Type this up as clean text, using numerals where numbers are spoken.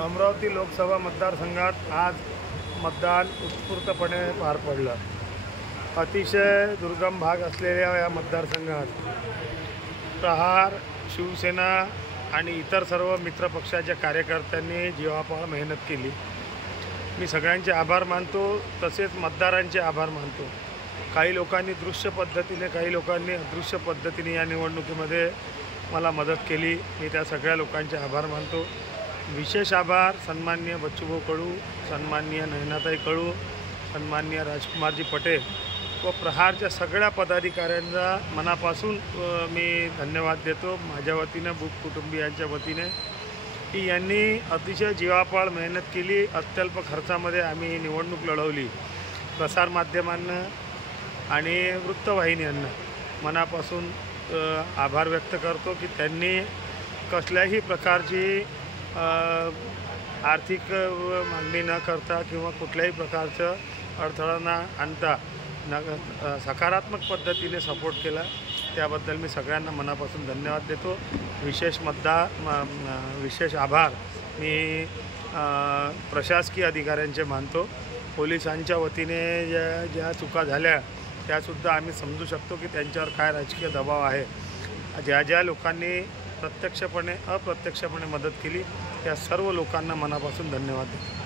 अमरावती लोकसभा मतदारसंघात आज मतदान उत्स्फूर्तपणे पार पडलं। अतिशय दुर्गम भाग असलेल्या या मतदारसंघात प्रहार, शिवसेना आणि इतर सर्व मित्रपक्षाच्या कार्यकर्त्यांनी जीवापाड मेहनत केली। मी सगळ्यांचे आभार मानतो, तसेच मतदारांचे आभार मानतो। काही लोकांनी दृश्य पद्धतीने, काही लोकांनी अदृश्य पद्धतीने या निवडणुकीमध्ये मला मदत केली। मी त्या सगळ्या लोकांचे आभार मानतो। विशेष आभार सन्माननीय बच्चूभाऊ कडू, सन्माननीय नयनाताई कडू, सन्माननीय राजकुमारजी पटेल व प्रहारच्या सगळ्या पदाधिकाऱ्यांचा मनापासून मी धन्यवाद देतो। माझ्या वतीने, बुक कुटुंबियांच्या वतीने, की यांनी अतिशय जीवापाड मेहनत केली। अत्यल्प खर्चामध्ये आम्ही निवडणूक लढवली। प्रसारमाध्यमांना आणि वृत्तवाहिन्यांना मनापासून आभार व्यक्त करतो की त्यांनी कसल्याही प्रकारची आर्थिक मागणी न करता किंवा कुठल्याही प्रकारचं अडथळा न आणता सकारात्मक पद्धतीने सपोर्ट केला। त्याबद्दल मी सगळ्यांना मनापासून धन्यवाद देतो। विशेष आभार मी प्रशासकीय अधिकाऱ्यांचे मानतो। पोलिसांच्या वतीने ज्या चुका झाल्या त्यासुद्धा आम्ही समजू शकतो की त्यांच्यावर काय राजकीय दबाव आहे। ज्या लोकांनी प्रत्यक्षपणे अप्रत्यक्षपणे मदत केली त्या सर्व लोकांना मनापासून धन्यवाद देतो।